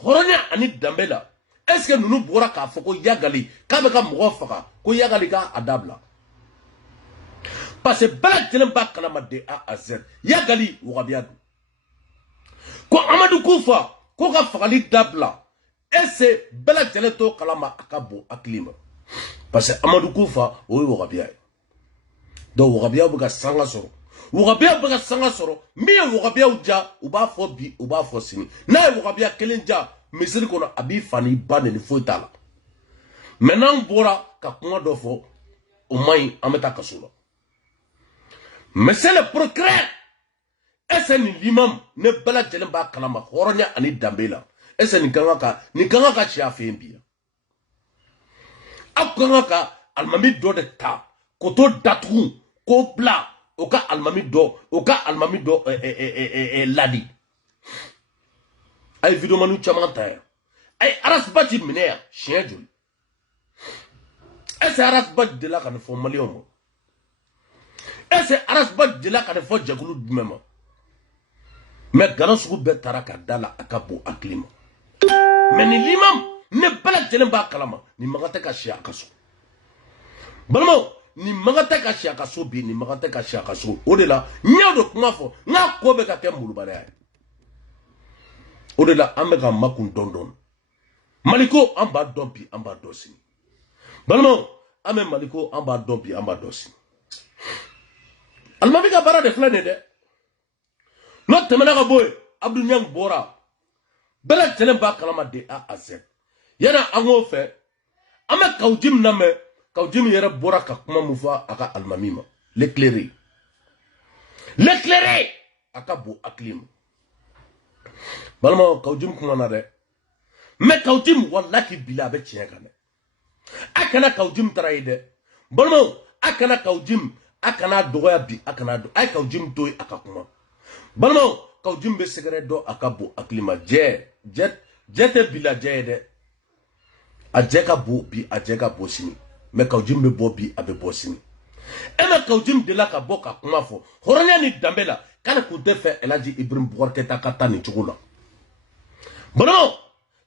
hɔrɔnya ani danbe la est-ce que nous bora k'a fɔ ko Yagali k'a bɛ ka mɔgɔ faga ko Yagali ka a dabila parce que bɛɛ lajɛlen b'a kalama de A à Z Yagali wagabiya don ko Amadu Kufa ko ka fagali dabila est-ce que bɛɛ lajɛlen t'o kalama a ka bon hakili ma parce que Amadu Kufa o ye wagabiya ye donc wagabiya bɛ ka sanga sɔrɔ wagabiya bɛ ka sanga sɔrɔ min ye wagabiyaw ja u b'a fɔ bi u b'a fɔ sini n'a ye wagabiya kelen ja misiri kɔnɔ a b'i fa ni ba ni foyi t'a la mais n'an bɔra ka kuma dɔ fɔ o man ɲi an bɛ taa kaso la mais c'est le procureur est-ce que nin l'imam ne bɛɛ lajɛlen b'a kalama hɔrɔnya ani danbe la est-ce que nin kan ka ci a fɛ yen bi aw kan ka alimami dɔ de ta k'o to datugu k'o bila o ka alimami dɔ ladi a ye videomaniw caman ta yan a ye arasibaji minɛ yan siɲɛ joli est-ce que arasibaji delila ka nin fɔ maliyɛnw ma est-ce que arasibaji delila ka nin fɔ jɛkulu jumɛn ma mais gana sugu bɛɛ taara ka da la a ka bon hakili ma mais nin l'imam ne bɛɛ lajɛlen b'a kalama nin makan tɛ ka si a ka so balimaw nin makan tɛ ka si a ka so bi nin makan tɛ ka si a ka so o de la n y'o de kuma fɔ n k'a ko bɛ ka kɛ molobaliya ye o de la an bɛ ka makun dɔn dɔn maliko an b'a dɔn bi an b'a dɔn sini balimaw an bɛ maliko an b'a dɔn bi an b'a dɔn sini alimami ka baara de filɛ nin dɛ n'o tɛmɛna ka bɔ yen Abdou Niang bɔra bɛɛ lajɛlen b'a kalama de A à Z yanni an k'o fɛ an bɛ Kawujim lamɛn Kawujim yɛrɛ bɔra ka kuma mun fɔ a ka alimami ma l'éclairé a ka bon hakili ma balimaw Kawujim kuma na dɛ mais Kawujim wallahi bila a bɛ tiɲɛ kan dɛ a kana Kawujim taara ye dɛ balimaw a kana Kawujim a kana dɔgɔya bi a kana a ye Kawujim to yen a ka kuma balimaw Kawujim bɛ sɛgɛrɛ dɔ a ka bon hakili ma jɛ tɛ bila jɛ ye dɛ a jɛ ka bon bi a jɛ ka bon sini mais Kawujim bɛ bɔ bi a bɛ bɔ sini e ma Kawujim delila ka bɔ ka kuma fɔ hɔrɔnya ni danbe la k'ale kun tɛ fɛ El Hadji Ibrahim Boubacar Keita ka taa nin cogo la balimaw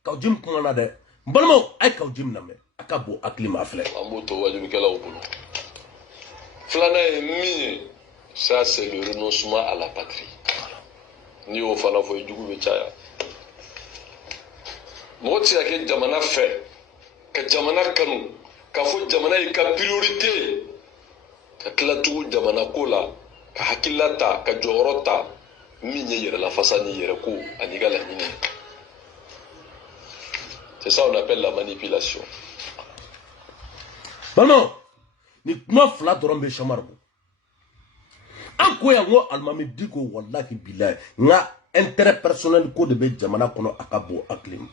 Kawujim kuma na dɛ balimaw a ye Kawujim lamɛn a ka bon hakili ma filɛ an b'o to wajibikɛlaw bolo filanan ye min ye ça c'est le renoncement à la patrie n'i y'o fana fɔ jugu bɛ caya mɔgɔ tɛ se ka kɛ jamana fɛ ka jamana kanu k'a fɔ jamana ye ka priorité ka tila tugu jamana ko la ka hakilila ta ka jɔyɔrɔ ta min ye yɛrɛlafasa ni yɛrɛko ani ka laɲini c'est ça on appelle la manipulation balimaw ni kuma fila dɔrɔn bɛ Samara bɔ an ko yan ko alimami Diko wallahi bilahi nka intérêt personnel ko de bɛ jamana kɔnɔ a ka bon hakili ma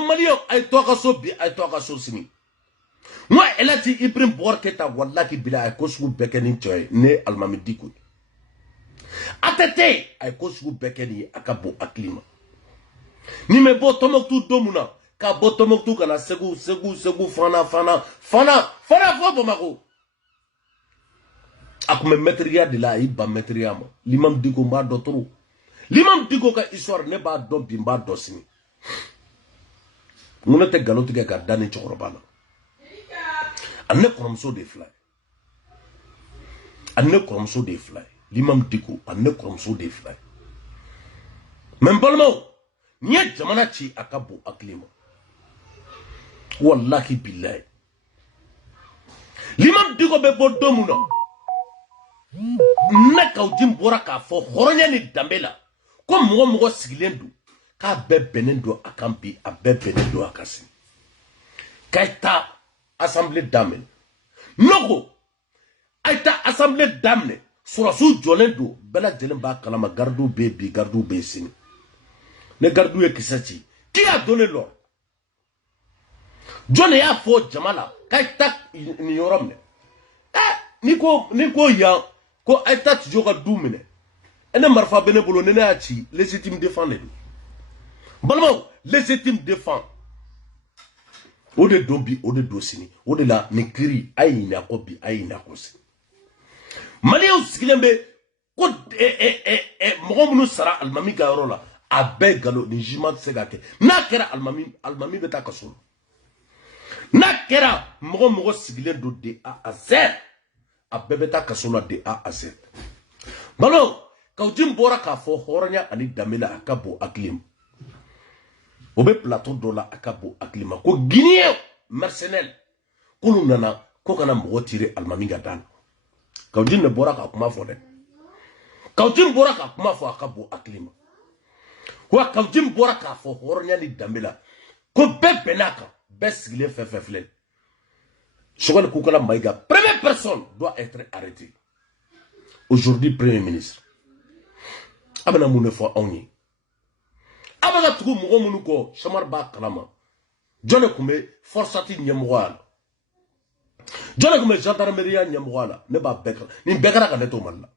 Maliyɛnw a ye to a ka so bi a ye to a ka so sini n ko El Hadji Ibrahim Boubacar Keita wallahi bilahi a ye ko sugu bɛɛ kɛ ni cɛ ye ne alimami Diko ye ATT a ye ko sugu bɛɛ kɛ nin ye a ka bon hakili ma ni mɛ bɔ Tɔnbukutu don mun na ka bɔ Tɔnbukutu ka na Segu fana fɔ Bamako a kun bɛ mɛtiriya de la a y'i ban mɛtiriya ma l'imam Diko n b'a dɔn trop l'imam Diko ka histoire ne b'a dɔn bi n b'a dɔn sini n ko ne tɛ nkalon tigɛ ka da ni cɛkɔrɔba la a ne kɔrɔmuso de ye fila ye l'imam Diko a ne kɔrɔmuso de ye fila ye mais n balimaw n'i ye jamana ci a ka bon hakili ma wallahi billahi l'imam Diko bɛ bɔ don mun na ne Kawujim bɔra k'a fɔ hɔrɔnya ni danbe la ko mɔgɔ sigilen don k'a bɛɛ bɛnnen don a kan bi a bɛɛ bɛnnen don a kan sini k'a taa assemblée daminɛ nɔgɔ a ye taa assemblée daminɛ sɔrɔsiw jɔlen don bɛɛ lajɛlen b'a kalama gardiw bɛ yen bi gardiw bɛ yen sini ne gardiw ye kisɛ ci qui a donné l'ordre jɔn de y'a fɔ jama la k'a ye taa nin yɔrɔ minɛ ni ko yan ko a ye taa Tijo ka du minɛ ne marifa bɛ ne bolo ni ne y'a ci légitime défense de don balimaw légitime défense o de don bi o de don sini o de la nin kiiri a ye ɲinɛ a kɔ bi a ye ɲinɛ a kɔ sini Malien sigilembe ko mɔgɔ sara alimami ka yɔrɔ la a bɛɛ galo ni jugement tɛ se ka kɛ n'a kɛra alimami bɛ taa kaso la n'a kɛra mɔgɔ sigilen don de A à Z a bɛɛ bɛ taa kaso la de A à Z balo Kawjin bɔra k'a fɔ hɔrɔnya ani danbe la a ka bon hakili ma o bɛ plateau dɔ la a ka bon hakili ma ko Guinéen mercenaire k'olu nana ko kana mɔgɔ tirer alimami ka dan Kawjin ne bɔra k'a kuma fɔ dɛ Kawjin bɔra k'a kuma fɔ a ka bon hakili ma wa Kawjin bɔra k'a fɔ hɔrɔnya ni danbe la ko bɛɛ bɛn'a kan bɛɛ sigilen fɛn filɛ Choguel Koukala Maïga première personne doit être arrêtée aujourd'hui premier ministre abana mun fɔ anw ye abana tugu mɔgɔ minnu kɔ Chamar b'a kalama jɔn kun bɛ forçati ɲɛmɔgɔya la jɔn kun bɛ gendarmerie ɲɛmɔgɔya la ne b'a bɛɛ kala nin bɛɛ kɛra ka ne to Mali la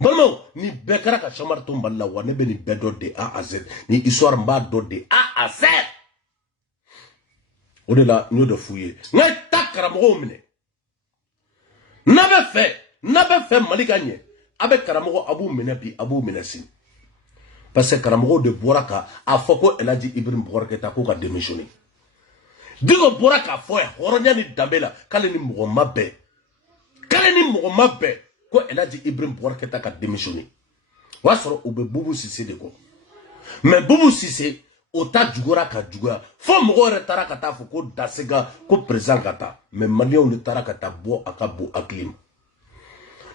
balimaw ni bɛɛ kɛra ka Chamar to Mali la wa ne bɛ nin bɛɛ dɔn de A à Z ni histoire n b'a dɔn de A à Z o de la n y'o de f'u ye n ka taa karamɔgɔw minɛ n'a bɛ fɛ Mali ka ɲɛ a bɛ karamɔgɔ a b'u minɛ bi a b'u minɛ sini parce que karamɔgɔw de bɔra ka a fɔ ko El Hadji Ibrahim Boubacar Keïta ko ka démissionner Diko bɔra k'a fɔ ye hɔrɔnya ni danbe la k'ale ni mɔgɔ ma bɛɛ ko El Hadji Ibrahim Boubacar Keïta ka démissionner o y'a sɔrɔ u bɛ Boubou Cissé de kɔ mais Boubou Cissé o ta jugura ka juguya fo mɔgɔ yɛrɛ taara ka taa fɔ ko Dasega ko président ka taa mais maliyɛnw de taara ka taa bɔ a ka bon hakili ma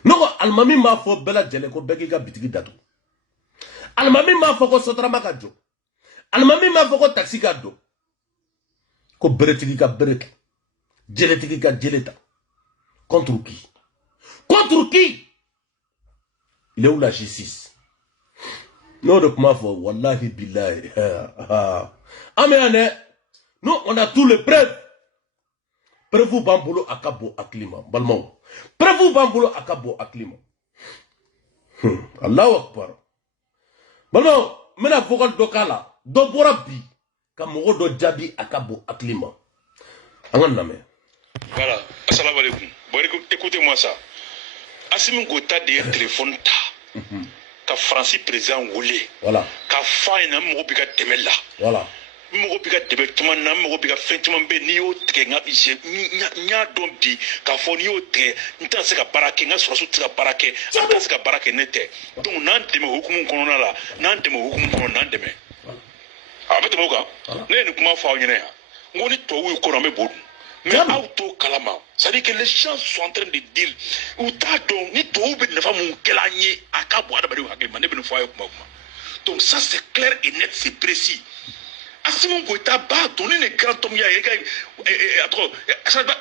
ne ko alimami m'a fɔ bɛɛ lajɛlen ko bɛɛ k'i ka bitigi datugu alimami m'a fɔ ko sotarama ka jɔ alimami m'a fɔ ko taxi ka don ko beretigi ka bere ta jeletigi ka jele ta contre qui il est où la justice non de kuma fɔ wallahi billahi nous on a tous les preuves preuve b'an bolo a ka bon hakili ma balimaw preuve b'an bolo a ka bon hakili ma Allahu akbar balimaw n bɛna vocal dɔ k'a la dɔ bɔra bi ka mɔgɔ dɔ jaabi a ka bon hakili ma an ka lamɛn. Voilà, assalamu alaikum. Bon, écoutez-moi ça. Assimi Goïta de téléphone ta. Ka Francis président wole. Voilà. Ka fa ina mo bi ka tɛmɛ la. Voilà. Mo bi ka tɛmɛ tuma na mo bi ka fɛn caman bɛ n'i y'o tigɛ n y'a dɔn bi k'a fɔ n'i y'o tigɛ n tɛna se ka baara kɛ n ka sɔrɔsiw tɛ se ka baara kɛ an tɛna se ka baara kɛ ne tɛ donc n'an dɛmɛ hukumu kɔnɔna la n'an dɛmɛ hukumu kɔnɔ n'an dɛmɛ a bɛ tɛmɛ o kan ne ye nin kuma fɔ aw ɲɛna yan n ko ni tubabuw y'u kɔnɔ an bɛ bɔ dun mais aw t'o kalama c'est-à-dire que les gens sont en train de dire u t'a dɔn ni tubabuw bɛ nafa mun kɛla an ye a ka bon adamadenw hakili ma ne bɛ nin fɔ a ye kuma donc ça c'est clair et net c'est précis. Assimi Goïta b'a dɔn ni nin grand homme ye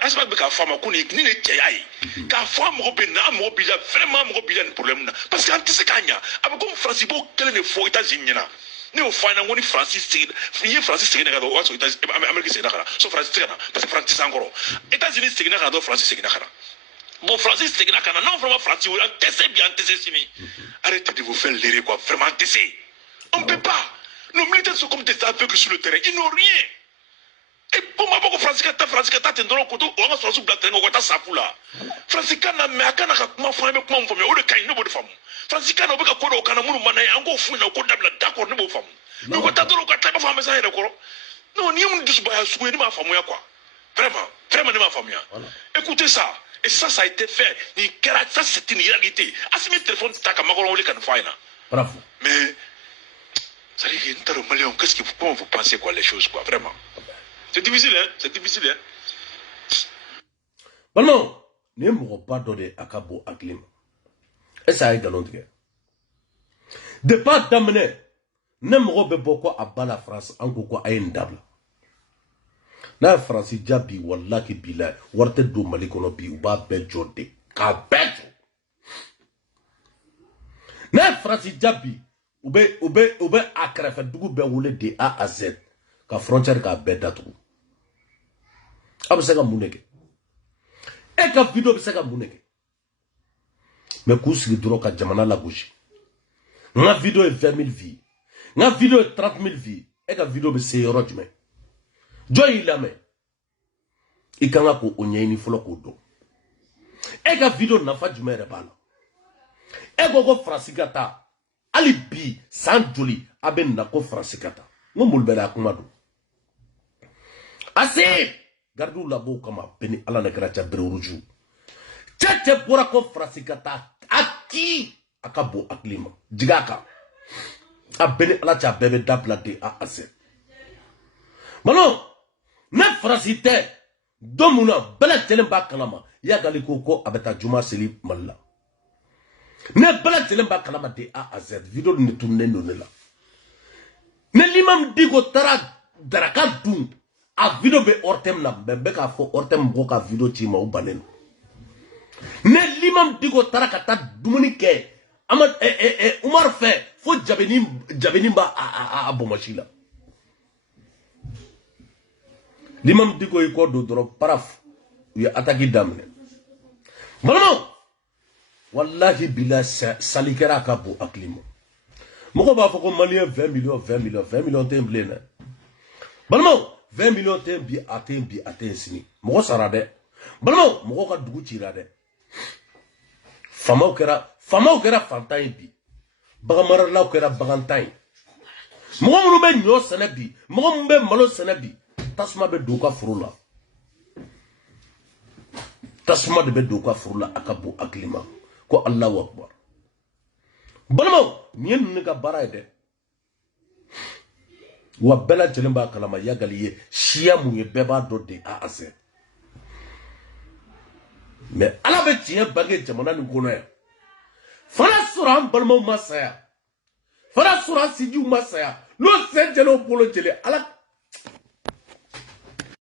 Asma bɛ k'a fɔ a ma ko ni ne cɛya ye k'a fɔ a mɔgɔ bɛ na a mɔgɔ b'i la vraiment mɔgɔ b'i la nin problème na parce que an tɛ se k'a ɲa a bɛ komi Faransi b'o kelen de fɔ États-Unis ɲɛna ne y'o fɔ an ɲɛna ko ni Faransi segin i ye Faransi seginna ka na o y'a sɔrɔ Amérique seginna ka na so Faransi tɛ ka na parce que Faransi tɛ s'an kɔrɔ États-Unis seginna ka na dɔrɔn Faransi seginna ka na bon Faransi seginna ka na n'anw fana ma Faransi wele an tɛ se bi an tɛ se sini arrêtez de vous faire leurrer quoi vraiment an tɛ se on ne peut pas. Nos militaires sont comme des aveugles sur le terrain. Ils n'ont rien. Et pour moi, beaucoup Francis Kata, t'es dans le côté, on va se retrouver dans le terrain, on va ta sapoula. Francis Kata, mais à Kana, comment faire, mais comment faire, on le caille, nous, de femmes. Francis Kata, on va faire, on va faire, on va fouiller, on va faire, d'accord, nous, femmes. Nous, on va faire, on va faire, ça, d'accord. Non, ni on dit, souhait, ni ma femme, quoi. Vraiment, ni ma femme. Écoutez ça. Et ça a été fait. Ça, c'est une réalité. Assimi téléphone, t'as qu'à m'avoir, on les canne faire. Bravo. Mais, ça dit que comment vous pensez quoi les choses quoi vraiment c'est difficile hein bon non ne mɔgɔ ba dɔ de a ka bon hakili ma est-ce que a ye nkalon tigɛ depuis a daminɛ ne mɔgɔ bɛ bɔ ko a ba la France an ko ko a ye nin dabila n'a ye Faransi ja bi wallahi bilahi wari tɛ don Mali kɔnɔ bi u b'a bɛɛ jɔ de k'a bɛɛ jɔ n'a ye Faransi ja bi u bɛ a kɛrɛfɛ dugu bɛɛ wele de A à Z ka frontière k'a bɛɛ datugu a bɛ se ka mun de kɛ e ka video bɛ se ka mun de kɛ mais k'u sigi dɔrɔn ka jamana lagosi n ka video ye 20 000 vues n ka video ye 30 000 vues e ka video bɛ se yɔrɔ jumɛn jɔn y'i lamɛn i kan ka k'o ɲɛɲini fɔlɔ k'o dɔn e ka video nafa jumɛn yɛrɛ b'a la e ko Faransi ka taa hali bi san joli a bɛ na ko Faransi ka taa n ko moli bɛ la kuma don ase gardiw labɔ kama bɛɛ ni Ala na kɛra cɛ bere rouge cɛ bɔra ko Faransi ka taa a kii a ka bon hakili ma jigin a kan a bɛɛ ni Ala cɛ a bɛɛ bɛ dabila de a se malo ne Faransi tɛ don mun na bɛɛ lajɛlen b'a kalama yagali ko a bɛ taa juma seli Mali la ne bɛɛ lajɛlen b'a kalama de a z video ni tunnen don ne la ne l'imam Diko taara daraka dun a video bɛ ortem na bɛɛ k'a fɔ ortem mɔgɔ ka video ci ma o bannen ne l'imam Diko taara ka taa dumuni kɛ Umar fɛ fo jabini b'a a bomasi la l'imam Diko yi kɔ don dɔrɔn paraf u ye attaque daminɛ balimaw wallahi bila sali kɛra a ka bon hakili ma mɔgɔ b'a fɔ ko maliyɛn 20 millions tɛ n bilen dɛ balimaw 20 millions tɛ bi a tɛ n sini mɔgɔ sara dɛ balimaw mɔgɔ ka dugu cira dɛ famaw kɛra fantan ye bi baganmaralaw kɛra bagantan ye mɔgɔ minnu bɛ ɲɔ sɛnɛ bi mɔgɔ minnu bɛ malo sɛnɛ bi tasuma bɛ don u ka foro la tasuma de bɛ don u ka foro la a ka bon hakili ma ko Allahu Akbar balimaw nin ye ninnu ka baara ye dɛ wa bɛɛ lajɛlen b'a kalama yagali ye siya mun ye bɛɛ b'a dɔn de a se mais Ala bɛ tiɲɛ bange jamana nin kɔnɔ yan fana sɔrɔ an balimaw ma saya fana sɔrɔ an sinjiw ma saya n'o sen jɛlen o bolo jɛlen Ala